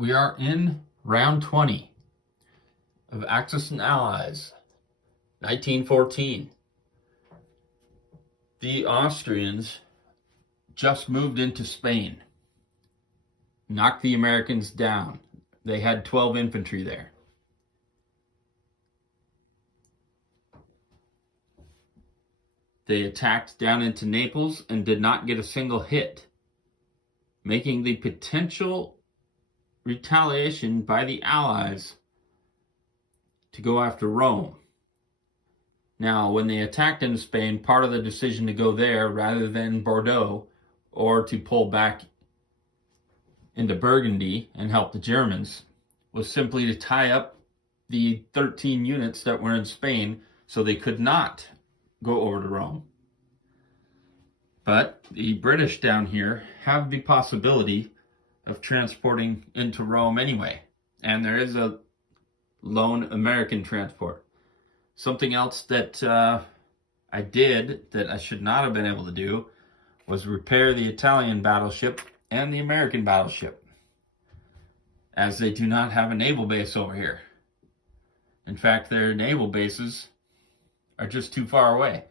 We are in round 20 of Axis&Allies, 1914. The Austrians just moved into Spain, knocked the Americans down. They had 12 infantry there. They attacked down into Naples and did not get a single hit, making the potential retaliation by the Allies to go after Rome. Now, when they attacked in Spain, part of the decision to go there rather than Bordeaux or to pull back into Burgundy and help the Germans was simply to tie up the 13 units that were in Spain so they could not go over to Rome. But the British down here have the possibility of transporting into Rome anyway. And there is a lone American transport. Something else that I did that I should not have been able to do was repair the Italian battleship and the American battleship, as they do not have a naval base over here. In fact, their naval bases are just too far away.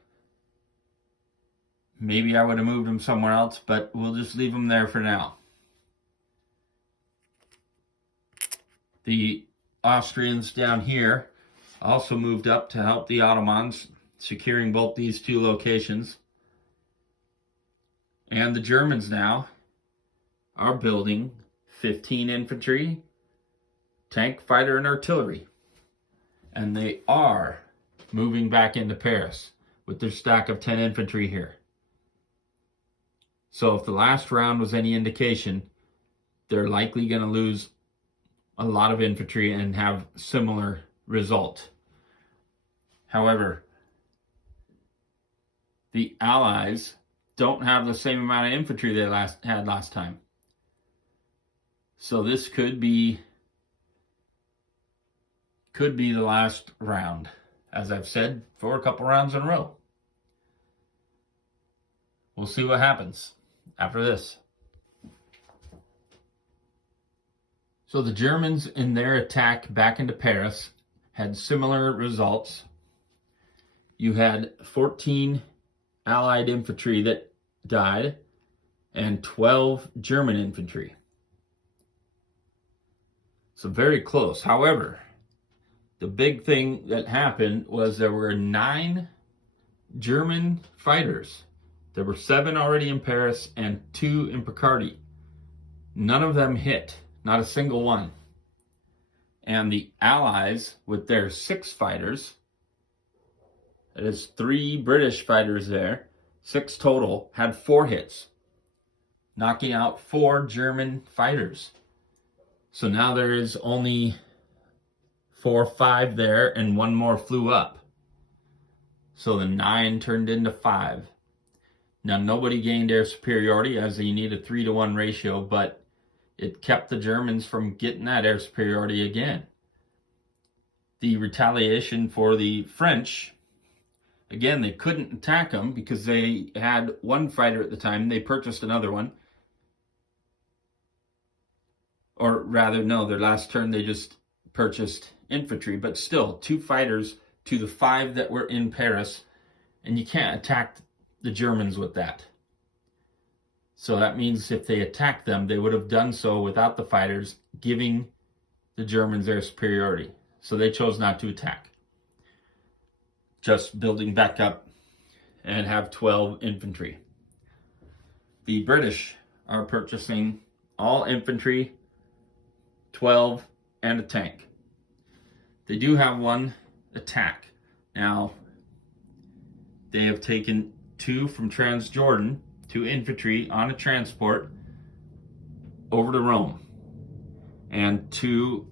Maybe I would have moved them somewhere else, but we'll just leave them there for now. The Austrians down here also moved up to help the Ottomans, securing both these two locations. And the Germans now are building 15 infantry, tank, fighter, and artillery. And they are moving back into Paris with their stack of 10 infantry here. So if the last round was any indication, they're likely going to lose a lot of infantry and have similar result. However, the Allies don't have the same amount of infantry they had last time. So this could be the last round, as I've said, for a couple rounds in a row. We'll see what happens after this. So the Germans, in their attack back into Paris, had similar results. You had 14 Allied infantry that died and 12 German infantry. So very close. However, the big thing that happened was there were 9 German fighters. There were 7 already in Paris and 2 in Picardy. None of them hit. Not a single one. And the Allies, with their 6 fighters, that is 3 British fighters there, 6 total, had 4 hits, knocking out 4 German fighters. So now there is only 4 or 5 there, and 1 more flew up. So the 9 turned into 5. Now nobody gained air superiority, as you need a 3-to-1 ratio, but it kept the Germans from getting that air superiority again. The retaliation for the French, again, they couldn't attack them because they had 1 fighter at the time. They purchased another one. Or rather, no, their last turn they just purchased infantry, but still 2 fighters to the 5 that were in Paris, and you can't attack the Germans with that. So that means if they attacked them, they would have done so without the fighters, giving the Germans their superiority. So they chose not to attack. Just building back up and have 12 infantry. The British are purchasing all infantry, 12, and a tank. They do have 1 attack. Now, they have taken 2 from Transjordan, 2 infantry on a transport over to Rome, and 2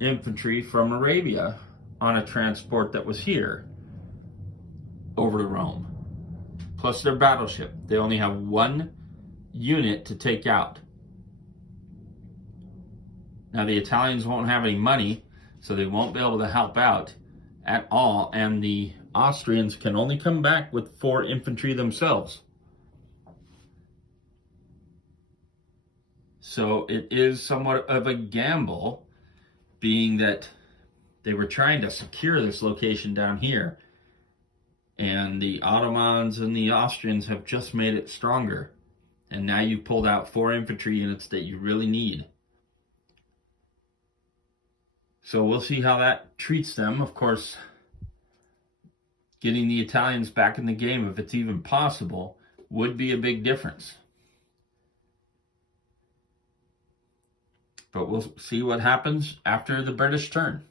infantry from Arabia on a transport that was here over to Rome, plus their battleship. They only have 1 unit to take out. Now the Italians won't have any money, so they won't be able to help out at all, and the Austrians can only come back with 4 infantry themselves. So it is somewhat of a gamble, being that they were trying to secure this location down here. And the Ottomans and the Austrians have just made it stronger. And now you've pulled out 4 infantry units that you really need. So we'll see how that treats them. Of course, getting the Italians back in the game, if it's even possible, would be a big difference. But we'll see what happens after the British turn.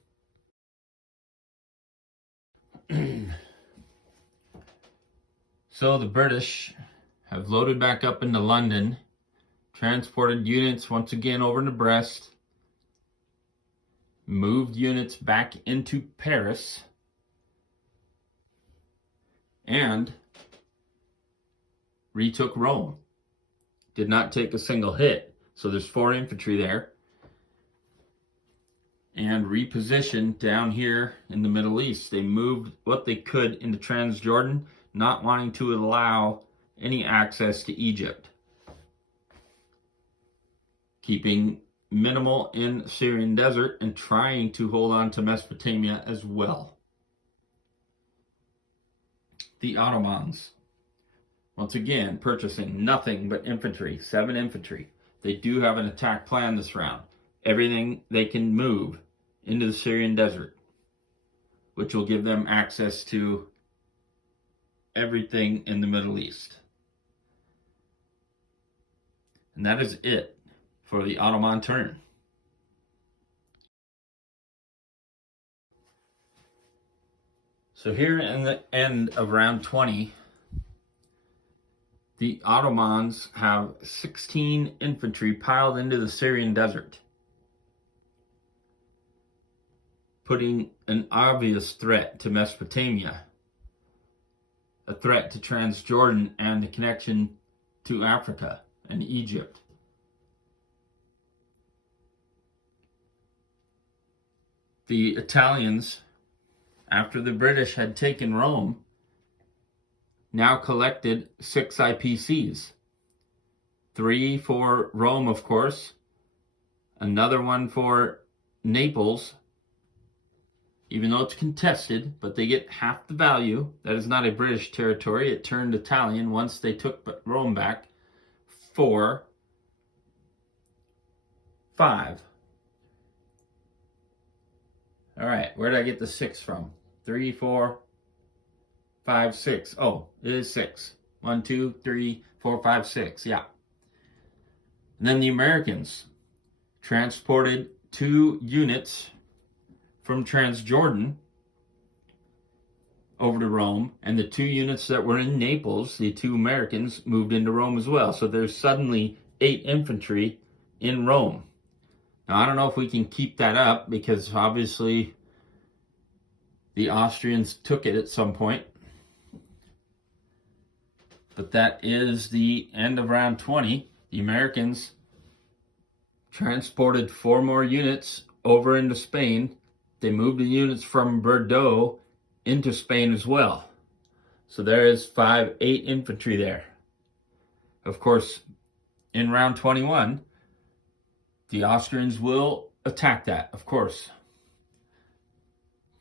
So the British have loaded back up into London, transported units once again over to Brest, moved units back into Paris, and retook Rome. Did not take a single hit, so there's 4 infantry there. And repositioned down here in the Middle East. They moved what they could into Transjordan, not wanting to allow any access to Egypt. Keeping minimal in Syrian desert and trying to hold on to Mesopotamia as well. The Ottomans, once again, purchasing nothing but infantry, 7 infantry. They do have an attack plan this round. Everything they can move into the Syrian desert, which will give them access to everything in the Middle East. And that is it for the Ottoman turn. So here in the end of round 20, the Ottomans have 16 infantry piled into the Syrian desert, putting an obvious threat to Mesopotamia, a threat to Transjordan and the connection to Africa and Egypt. The Italians, after the British had taken Rome, now collected 6 IPCs. 3 for Rome, of course, another one for Naples, even though it's contested, but they get half the value. That is not a British territory. It turned Italian once they took Rome back. 4, 5. All right, where did I get the 6 from? 3, 4, 5, 6. Oh, it is 6. 1, 2, 3, 4, 5, 6. Yeah. And then the Americans transported 2 units from Transjordan over to Rome, and the 2 units that were in Naples, the 2 Americans, moved into Rome as well. So there's suddenly 8 infantry in Rome. Now, I don't know if we can keep that up, because obviously the Austrians took it at some point. But that is the end of round 20. The Americans transported 4 more units over into Spain. They moved the units from Bordeaux into Spain as well. So there is 8 infantry there. Of course, in round 21, the Austrians will attack that, of course.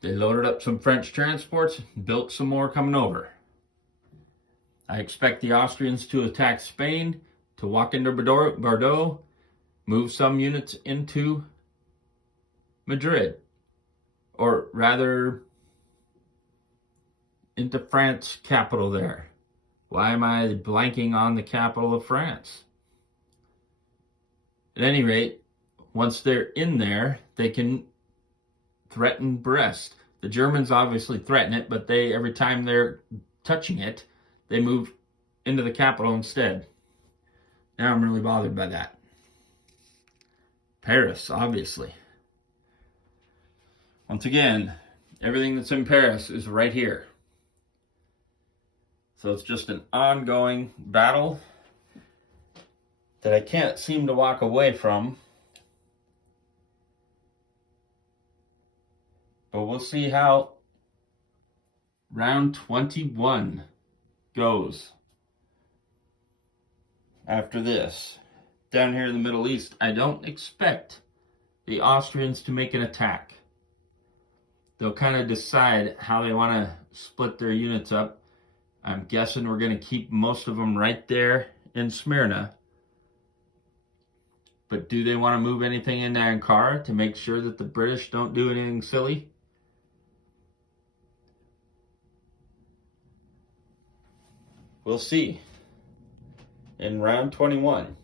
They loaded up some French transports, built some more coming over. I expect the Austrians to attack Spain, to walk into Bordeaux, move some units into Madrid, or rather into France capital there. Why am I blanking on the capital of France? At any rate, once they're in there, they can threaten Brest. The Germans obviously threaten it, but every time they're touching it, they move into the capital instead. Now I'm really bothered by that. Paris, obviously. Once again, everything that's in Paris is right here. So it's just an ongoing battle that I can't seem to walk away from. But we'll see how round 21 goes after this. down here in the Middle East, I don't expect the Austrians to make an attack. They'll kind of decide how they want to split their units up. I'm guessing we're going to keep most of them right there in Smyrna. But do they want to move anything into Ankara to make sure that the British don't do anything silly? We'll see in round 21.